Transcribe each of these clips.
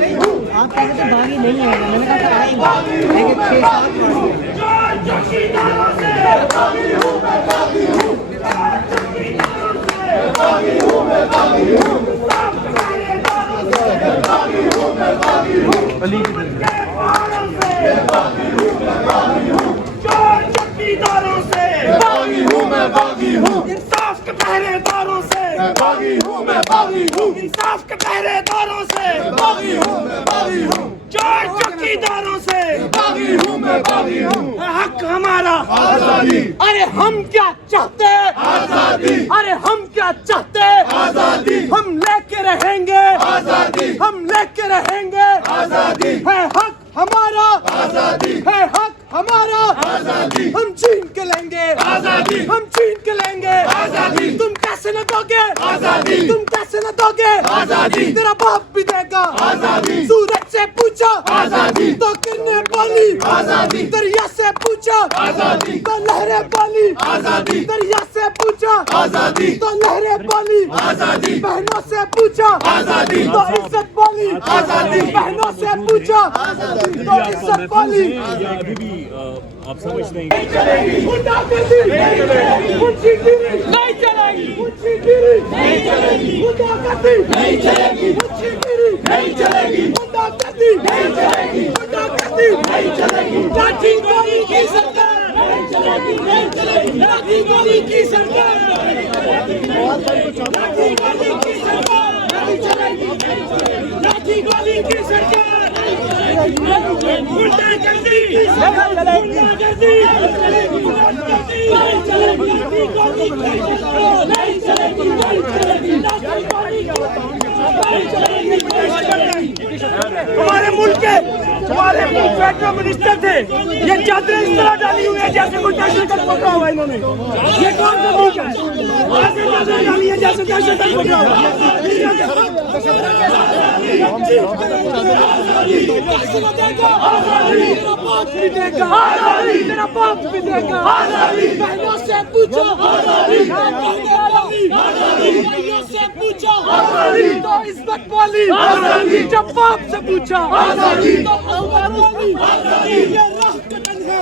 भेजो। आप कहते तो बागी नहीं है, मैंने कहा था आएंगे, लेकिन 6-7 चौकीदारों से बागी हूँ मैं बागी हूँ, इंसाफ के पहरेदारों से बागी हूँ मैं बागी हूँ, इंसाफ के पहरेदारों से बागी हूँ मैं बागी हूँ, चोर चौकीदारों से बागी हूँ मैं बागी हूँ। हक हमारा आजादी अरे हम क्या चाहते हैं आजादी अरे हम क्या चाहते हैं आजादी हम लेके रहेंगे आजादी हम लेके रहेंगे आजादी है हक हमारा आजादी है हक हमारा आजादी हम छीन के लेंगे आजादी हम छीन के लेंगे आजादी तुम कैसे न दोगे आजादी तुम कैसे न दोगे आजादी तेरा बाप भी देगा आजादी सूरज से पूछा आजादी तो किन्ने बोली आजादी दरिया से पूछा आजादी तो लहरें बोली आजादी दरिया से पूछा आजादी तो लहरें बोली आजादी बहनों से पूछा आजादी तो इज्जत बोली आजादी बहनों से पूछा तो इज्जत बोली अभी भी आप समझ नहीं गुंडागर्दी नहीं चलेगी गुंडागर्दी नहीं चलेगी नहीं चलेगी गुंडागर्दी नहीं चलेगी नहीं चलेगी गुंडागर्दी नहीं चलेगी गुंडागर्दी नहीं चलेगी लाठी गोली की सरकार नहीं चलेगी लाठी गोली की सरकार लाठी गोली की सरकार नहीं चलेगी लाठी गोली की सरकार गुंडागर्दी गुंडागर्दी नहीं चलेगी लाठी गोली की सरकार नहीं चलेगी हमारे मुल्क के पेट्रोल मिनिस्टर थे ये चादरें इस तरह डाली हुई है जैसे कोई दहशत गर्द पकड़ा हुआ है इन्होंने ये कौन सा ठीक है ऐसे चादरें डाली है जैसे दहशत गर्द पकड़ा हुआ है तेरा बाप भी देगा बहनों से पूछो भाइयों से पूछो तो इज्जत बोली जब बाप से पूछा तो अल्लाह बोली ये राह कदम है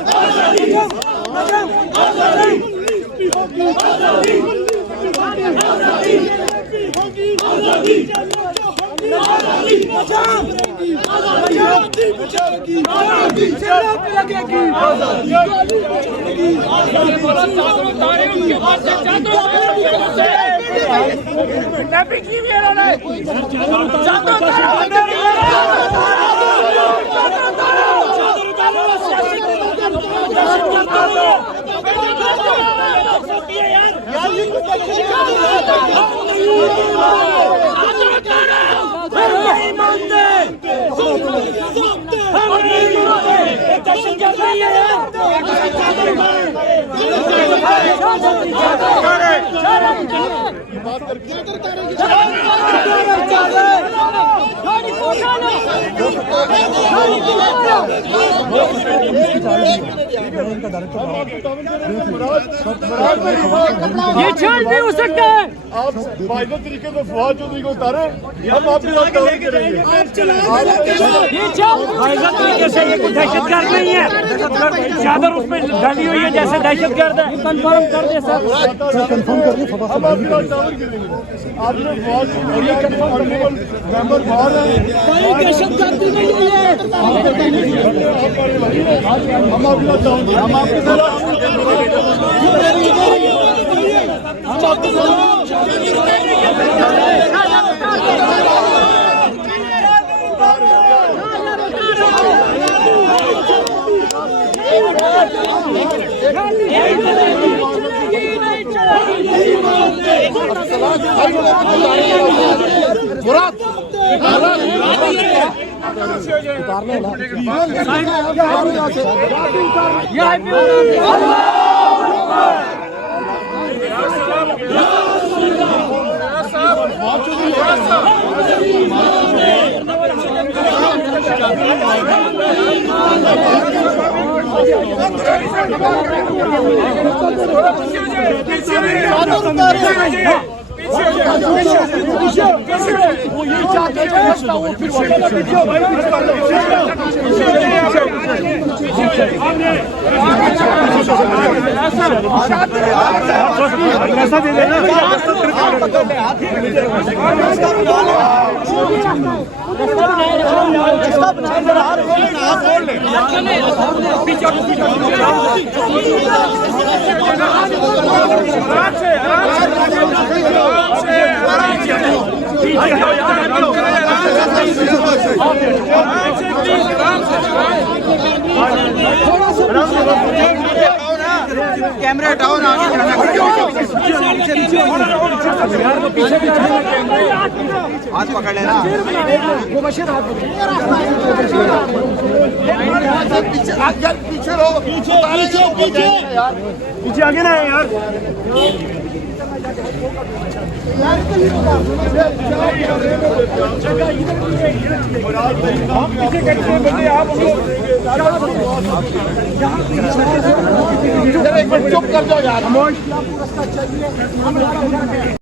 नहीं मानते हम नहीं मानते दहशतगर्द नहीं है ये छल नहीं हो सकता है आप वायदे तरीके से फवाद चौधरी को उतारे हम आपके साथ काम करेंगे। ये छल फायदा तरीके से ये कोई दहशतगर्द नहीं है चादर उसमें डाली हुई है जैसे दहशतगर्द है कंफर्म कर दे सर कंफर्म कर हम आपके साथ काम करेंगे। आपने फवाद और ये कंफर्म मेंबर बाहर है कोई दहशतगर्दी नहीं है हम आपके साथ हम आपके साथ पीछे वो यही चाहते हैं रास्ता वो फिर पैसा दे देना कैमरा हटाओ ना हाथ पकड़ लेना पीछे रहो पीछे आगे ना यार पीछे कैसे बंदे आप चुप कर जाओ यार